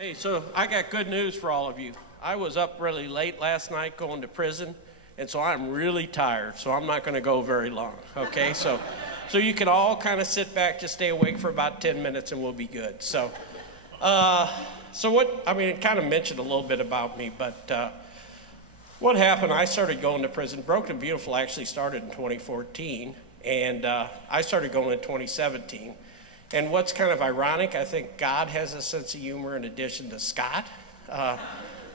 Hey, so I got good news for all of you. I was up really late last night going to prison, and so I'm really tired, so I'm not going to go very long, okay? So you can all kind of sit back, just stay awake for about 10 minutes, and we'll be good. So it kind of mentioned a little bit about me, but what happened, I started going to prison. Broken Beautiful actually started in 2014, and I started going in 2017. And what's kind of ironic, I think God has a sense of humor in addition to Scott.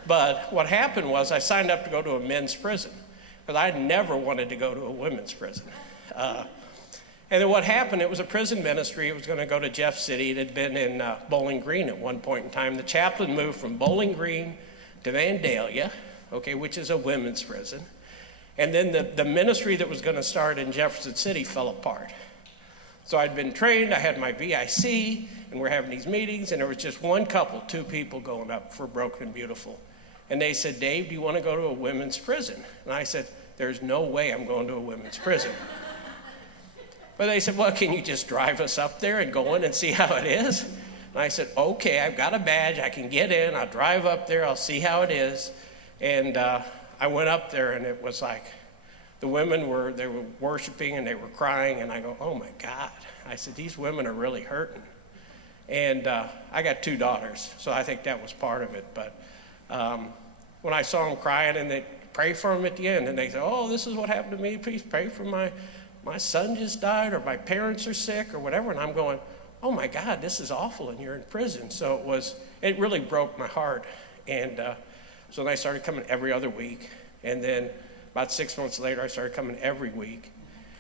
But what happened was I signed up to go to a men's prison because I never wanted to go to a women's prison. And then what happened, it was a prison ministry. It was going to go to Jeff City. It had been in Bowling Green at one point in time. The chaplain moved from Bowling Green to Vandalia, okay, which is a women's prison. And then the ministry that was going to start in Jefferson City fell apart. So I'd been trained, I had my VIC, and we're having these meetings, and there was just one couple, two people going up for Broken Beautiful. And they said, Dave, do you want to go to a women's prison? And I said, there's no way I'm going to a women's prison. But they said, well, can you just drive us up there and go in and see how it is? And I said, okay, I've got a badge, I can get in, I'll drive up there, I'll see how it is. And I went up there, and it was like, the women were worshiping and they were crying, and I go, oh my God. I said, these women are really hurting. And I got two daughters, so I think that was part of it. But when I saw them crying, and they pray for them at the end, and they said, oh, this is what happened to me, please pray for my son just died, or my parents are sick, or whatever. And I'm going, oh my God, this is awful, and you're in prison. So it really broke my heart. And so then I started coming every other week, and then about 6 months later, I started coming every week.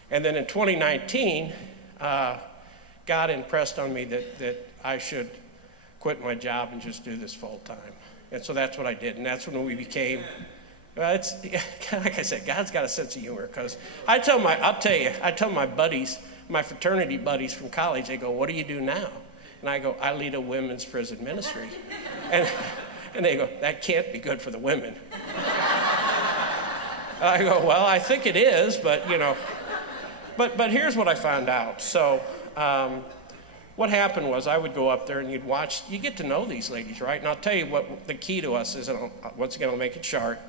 And then in 2019, God impressed on me that I should quit my job and just do this full time. And so that's what I did. And that's when we became, like I said, God's got a sense of humor. Because I tell my buddies, my fraternity buddies from college, they go, what do you do now? And I go, I lead a women's prison ministry. And they go, that can't be good for the women. I go, well, I think it is, but but here's what I found out. So what happened was I would go up there and you get to know these ladies, right? And I'll tell you what the key to us is, and once again, I'll make it short.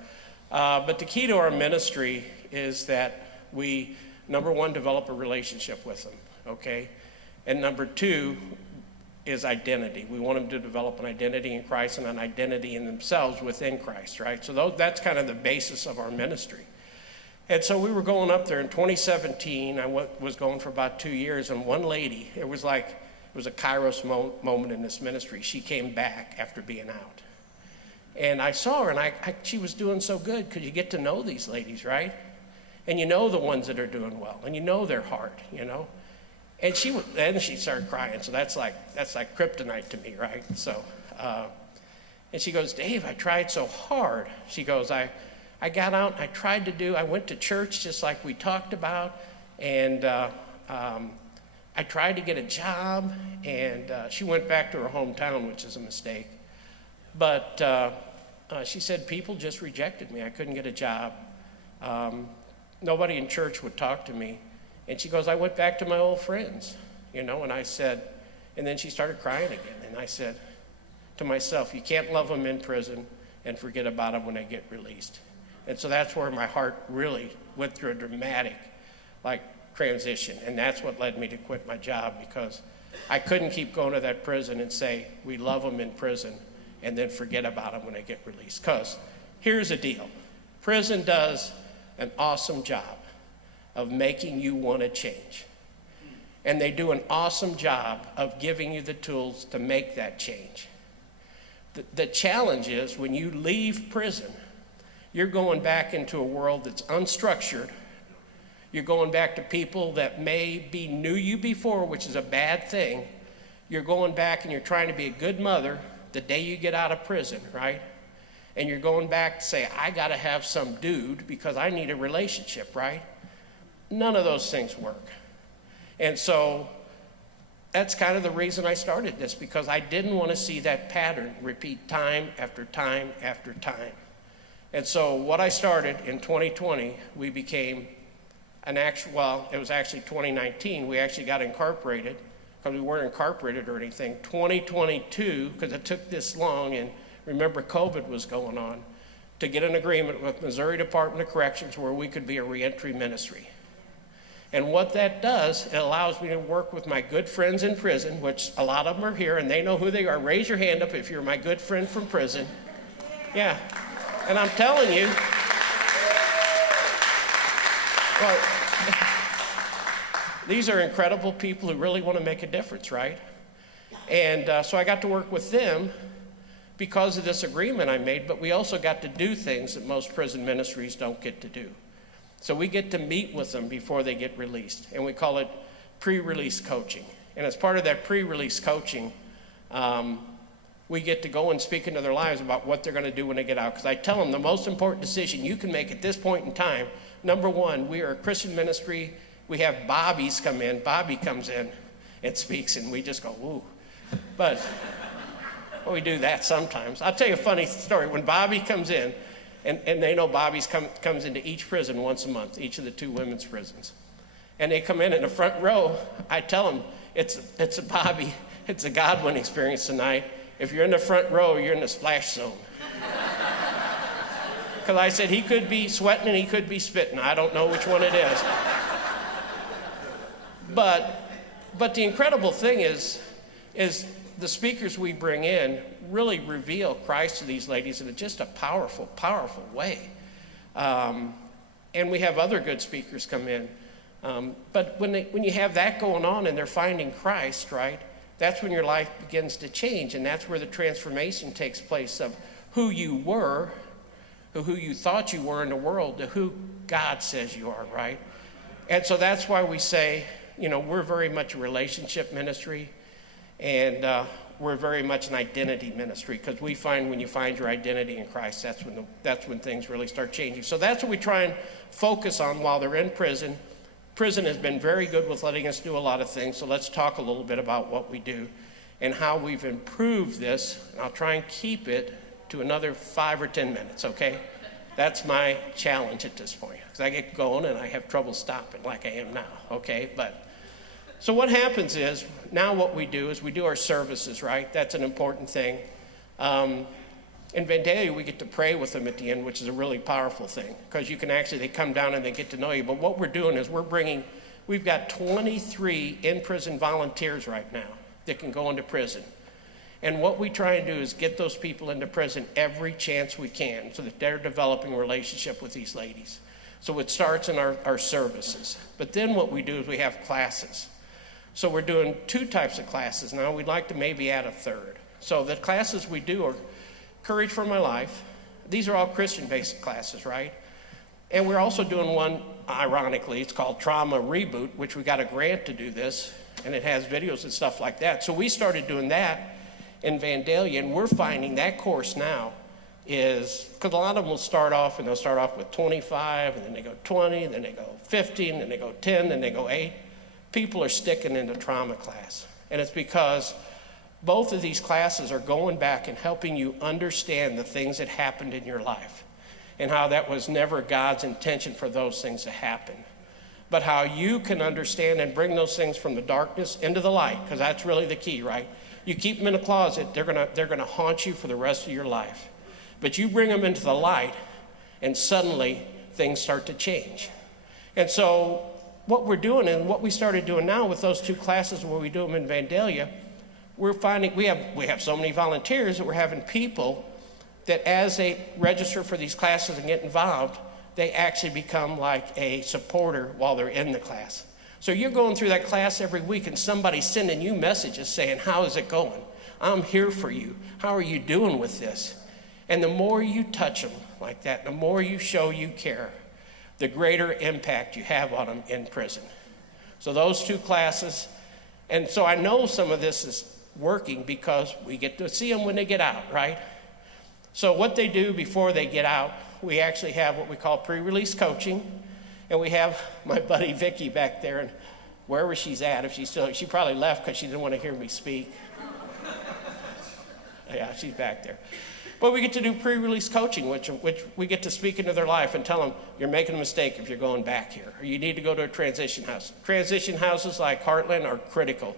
But the key to our ministry is that we, number one, develop a relationship with them, okay? And number two is identity. We want them to develop an identity in Christ and an identity in themselves within Christ, right? So that's kind of the basis of our ministry. And so we were going up there in 2017. I was going for about 2 years, and one lady, it was a Kairos moment in this ministry. She came back after being out. And I saw her, and she was doing so good because you get to know these ladies, right? And you know the ones that are doing well, and you know their heart, And she started crying, so that's like kryptonite to me, right? So, and she goes, Dave, I tried so hard. She goes, I got out and I went to church just like we talked about, and I tried to get a job, and she went back to her hometown, which is a mistake. But she said people just rejected me. I couldn't get a job. Nobody in church would talk to me. And she goes, I went back to my old friends, and I said, and then she started crying again. And I said to myself, you can't love them in prison and forget about them when they get released. And so that's where my heart really went through a dramatic, transition. And that's what led me to quit my job, because I couldn't keep going to that prison and say, we love them in prison, and then forget about them when they get released. Because here's the deal. Prison does an awesome job of making you want to change. And they do an awesome job of giving you the tools to make that change. The challenge is when you leave prison, you're going back into a world that's unstructured. You're going back to people that maybe knew you before, which is a bad thing. You're going back and you're trying to be a good mother the day you get out of prison, right? And you're going back to say, I got to have some dude because I need a relationship, right? None of those things work. And so that's kind of the reason I started this, because I didn't want to see that pattern repeat time after time after time. And so what I started in 2020, we became it was actually 2019, we actually got incorporated because we weren't incarcerated or anything, 2022, because it took this long, and remember COVID was going on, to get an agreement with Missouri Department of Corrections where we could be a reentry ministry. And what that does, it allows me to work with my good friends in prison, which a lot of them are here, and they know who they are. Raise your hand up if you're my good friend from prison. Yeah, and I'm telling you, well, these are incredible people who really want to make a difference, right? And so I got to work with them because of this agreement I made, but we also got to do things that most prison ministries don't get to do. So we get to meet with them before they get released, and we call it pre-release coaching. And as part of that pre-release coaching, we get to go and speak into their lives about what they're going to do when they get out. Because I tell them the most important decision you can make at this point in time, number one, we are a Christian ministry. We have Bobbies come in. Bobby comes in and speaks, and we just go, ooh. But well, we do that sometimes. I'll tell you a funny story. When Bobby comes in, and they know Bobby's comes into each prison once a month, each of the 2 women's prisons. And they come in the front row, I tell them, it's a Bobby, it's a God-winning experience tonight. If you're in the front row, you're in the splash zone. Because I said he could be sweating and he could be spitting. I don't know which one it is. But the incredible thing is the speakers we bring in really reveal Christ to these ladies in just a powerful, powerful way. And we have other good speakers come in. But when you have that going on and they're finding Christ, right, that's when your life begins to change. And that's where the transformation takes place of who you were, who you thought you were in the world, to who God says you are, right? And so that's why we say, we're very much a relationship ministry. And we're very much an identity ministry, because we find when you find your identity in Christ, that's when things really start changing. So that's what we try and focus on while they're in prison. Prison has been very good with letting us do a lot of things, so let's talk a little bit about what we do and how we've improved this. And I'll try and keep it to another 5 or 10 minutes, okay? That's my challenge at this point, because I get going and I have trouble stopping like I am now, okay? So what happens is, now what we do is we do our services, right? That's an important thing. In Vandalia, we get to pray with them at the end, which is a really powerful thing, because they come down and they get to know you. But what we're doing is we've got 23 in-prison volunteers right now that can go into prison. And what we try and do is get those people into prison every chance we can so that they're developing a relationship with these ladies. So it starts in our services. But then what we do is we have classes. So we're doing 2 types of classes now. We'd like to maybe add a 3rd. So the classes we do are Courage for My Life. These are all Christian-based classes, right? And we're also doing one, ironically, it's called Trauma Reboot, which we got a grant to do this, and it has videos and stuff like that. So we started doing that in Vandalia, and we're finding that course now is, because a lot of them will start off, and they'll start off with 25, and then they go 20, and then they go 15, then they go 10, then they go 8. People are sticking in the trauma class. And it's because both of these classes are going back and helping you understand the things that happened in your life and how that was never God's intention for those things to happen. But how you can understand and bring those things from the darkness into the light, because that's really the key, right? You keep them in a closet, they're gonna haunt you for the rest of your life. But you bring them into the light, and suddenly things start to change. And so what we're doing and what we started doing now with those 2 classes where we do them in Vandalia, we're finding we have so many volunteers that we're having people that as they register for these classes and get involved, they actually become like a supporter while they're in the class. So you're going through that class every week and somebody's sending you messages saying, how is it going? I'm here for you. How are you doing with this? And the more you touch them like that, the more you show you care, the greater impact you have on them in prison. So those 2 classes, and so I know some of this is working because we get to see them when they get out, right? So what they do before they get out, we actually have what we call pre-release coaching, and we have my buddy Vicky back there, and wherever she's at, if she probably left because she didn't want to hear me speak. Yeah, she's back there. But we get to do pre-release coaching, which we get to speak into their life and tell them, you're making a mistake if you're going back here, or you need to go to a transition house. Transition houses like Heartland are critical.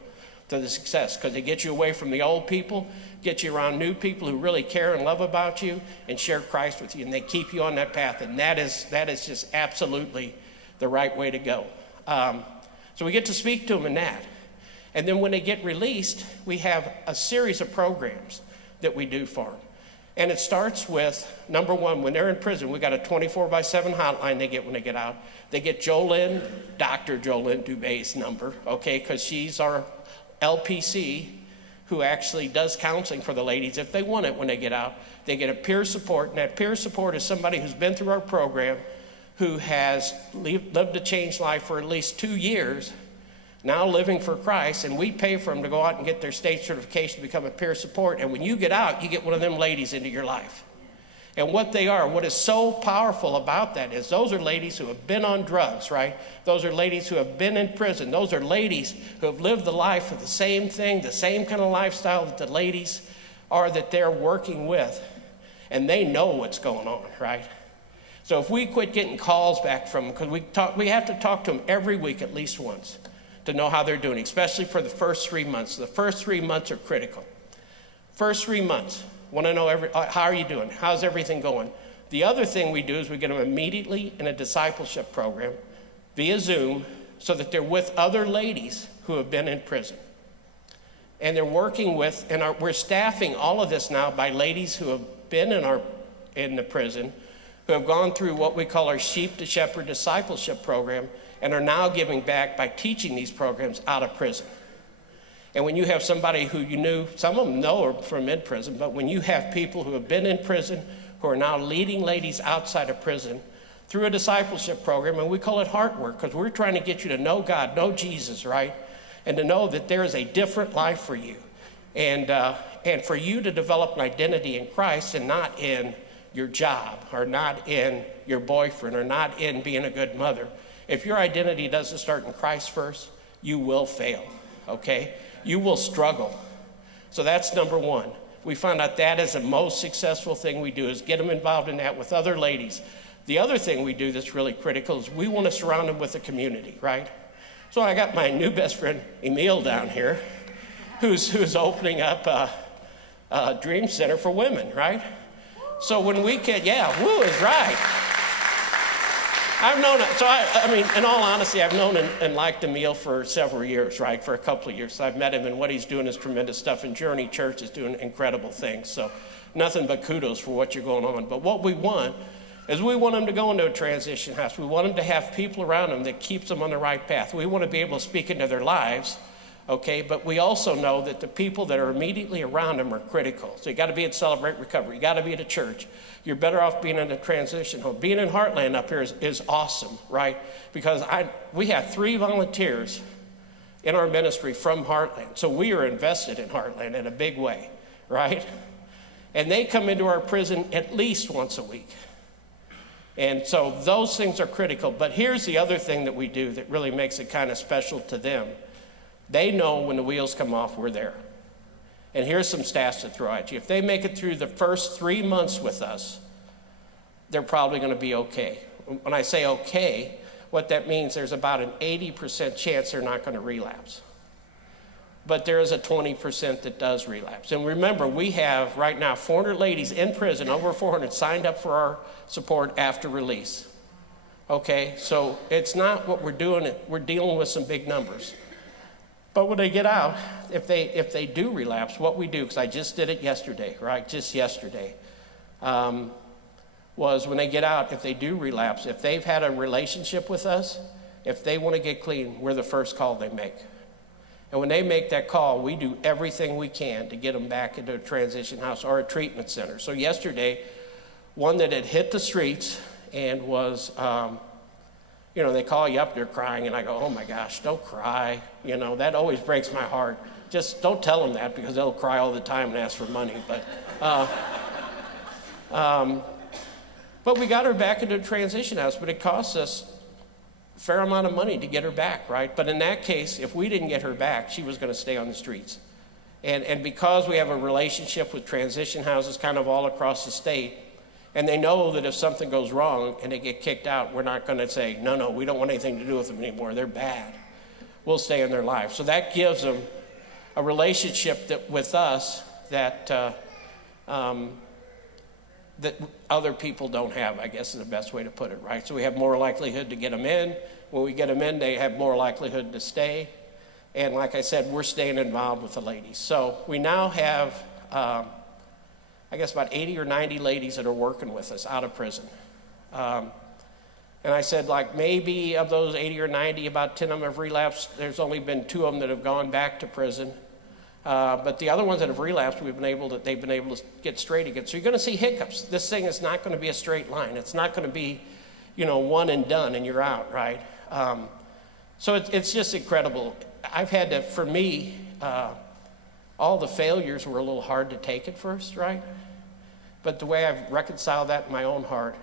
to the success, because they get you away from the old people, get you around new people who really care and love about you and share Christ with you, and they keep you on that path. And that is just absolutely the right way to go. So we get to speak to them in that. And then when they get released, we have a series of programs that we do for them. And it starts with, number one, when they're in prison, we got a 24/7 hotline they get when they get out. They get Dr. Jolynn Dubé's number, okay, because she's our LPC who actually does counseling for the ladies if they want it when they get out. They get a peer support, and that peer support is somebody who's been through our program, who has lived a changed life for at least 2 years, now living for Christ, and we pay for them to go out and get their state certification to become a peer support. And when you get out, you get one of them ladies into your life. And what is so powerful about that is those are ladies who have been on drugs, right? Those are ladies who have been in prison. Those are ladies who have lived the life of the same thing, the same kind of lifestyle that the ladies are that they're working with. And they know what's going on, right? So if we quit getting calls back from them, because we have to talk to them every week at least once to know how they're doing, especially for the first 3 months. The first 3 months are critical. First 3 months, want to know how are you doing? How's everything going? The other thing we do is we get them immediately in a discipleship program via Zoom so that they're with other ladies who have been in prison. And they're working with, and we're staffing all of this now by ladies who have been in the prison, who have gone through what we call our Sheep to Shepherd discipleship program, and are now giving back by teaching these programs out of prison. And when you have somebody who you knew, some of them know from in prison, but when you have people who have been in prison who are now leading ladies outside of prison through a discipleship program, and we call it heart work, because we're trying to get you to know God, know Jesus, right? And to know that there is a different life for you. And for you to develop an identity in Christ and not in your job or not in your boyfriend or not in being a good mother. If your identity doesn't start in Christ first, you will fail, okay? You will struggle. So that's number one. We found out that is the most successful thing we do, is get them involved in that with other ladies. The other thing we do that's really critical is we want to surround them with a community, right? So I got my new best friend, Emil, down here, who's opening up a Dream Center for women, right? So when we can, woo is right. I've known, I mean, in all honesty, I've known and liked Emil for several years, right? For a couple of years. So I've met him, and what he's doing is tremendous stuff, and Journey Church is doing incredible things. So nothing but kudos for what you're going on. But what we want is we want them to go into a transition house. We want them to have people around them that keeps them on the right path. We want to be able to speak into their lives, okay? But we also know that the people that are immediately around them are critical. So you got to be at Celebrate Recovery. You got to be at a church. You're better off being in a transition home. Being in Heartland up here is awesome, right? Because we have 3 volunteers in our ministry from Heartland. So we are invested in Heartland in a big way, right? And they come into our prison at least once a week. And so those things are critical. But here's the other thing that we do that really makes it kind of special to them. They know when the wheels come off, we're there. And here's some stats to throw at you. If they make it through the first 3 months with us, they're probably going to be okay. When I say okay, what that means, there's about an 80% chance they're not going to relapse. But there is a 20% that does relapse. And remember, we have right now 400 ladies in prison, over 400 signed up for our support after release. Okay, so it's not what we're doing. We're dealing with some big numbers. But when they get out, if they do relapse, what we do, because I just did it yesterday, right? Just yesterday, was when they get out, if they do relapse, if they've had a relationship with us, if they want to get clean, we're the first call they make. And when they make that call, we do everything we can to get them back into a transition house or a treatment center. So yesterday, one that had hit the streets and was, they call you up, they're crying, and I go, oh my gosh, don't cry. That always breaks my heart. Just don't tell them that, because they'll cry all the time and ask for money. But we got her back into a transition house, but it cost us a fair amount of money to get her back, right? But in that case, if we didn't get her back, she was going to stay on the streets. And because we have a relationship with transition houses kind of all across the state, and they know that if something goes wrong and they get kicked out, we're not going to say, no, we don't want anything to do with them anymore. They're bad. We'll stay in their life. So that gives them a relationship that with us that that other people don't have, I guess is the best way to put it, right? So we have more likelihood to get them in. When we get them in, they have more likelihood to stay. And like I said, we're staying involved with the ladies. So we now have, I guess, about 80 or 90 ladies that are working with us out of prison. And I said, like, maybe of those 80 or 90, about 10 of them have relapsed. There's only been 2 of them that have gone back to prison. But the other ones that have relapsed, they've been able to get straight again. So you're going to see hiccups. This thing is not going to be a straight line. It's not going to be, one and done and you're out, right? So it's just incredible. I've had to, for me, all the failures were a little hard to take at first, right? But the way I've reconciled that in my own heart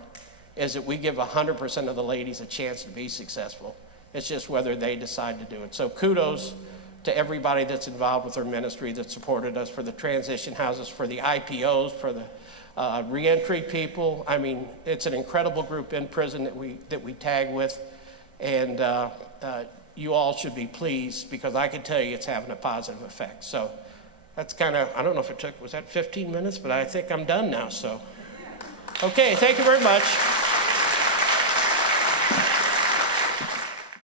is that we give 100% of the ladies a chance to be successful. It's just whether they decide to do it. So kudos to everybody that's involved with our ministry that supported us, for the transition houses, for the IPOs, for the reentry people. I mean, it's an incredible group in prison that we tag with, and you all should be pleased, because I can tell you it's having a positive effect. So that's kind of, I don't know if it took, was that 15 minutes? But I think I'm done now, so. Okay, thank you very much.